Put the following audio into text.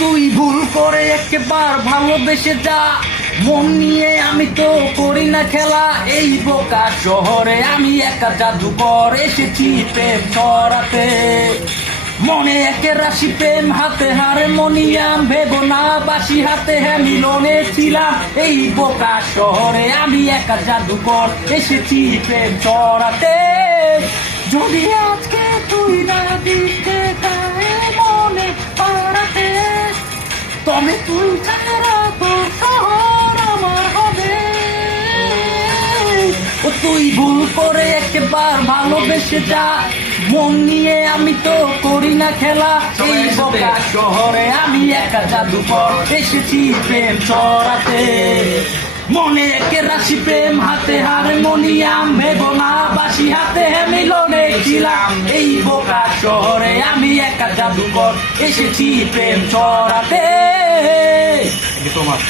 তুই ভুল করে একবার ভালোবেসে যা, মন নিয়ে আমি তো করি না খেলা। এই বোকা শহরে আমি একা জাদুকর, এসেছি প্রেম ছড়াতে। মনে একে রাশি প্রেম, হাতে হারে মনিয়াম, ভেবো না বাসি হাতে হ্যাঁ মিলনে ছিলাম। এই বোকা শহরে আমি একা জাদুকর, এসেছি প্রেম ছড়াতে। যদি আজকে তুই না দিতে গায়ে মনে পাড়াতে, তবে তুই ছাড়া তো শহর আমার হবে। তুই ভুল করে একবার ভালোবেসে যা, মন নিয়ে আমি তো করি না খেলা। এই বোকা শহরে আমি একা জাদুকর, এসেছি প্রেম ছড়াতে। মনে একে রাশি প্রেম, হাতে হারে মনিয়াম, ভেবো না বাসি হাতে মিলনে ছিলাম। এই বোকা শহরে আমি একা জাদুকর, এসেছি প্রেম ছড়াতে। তোমার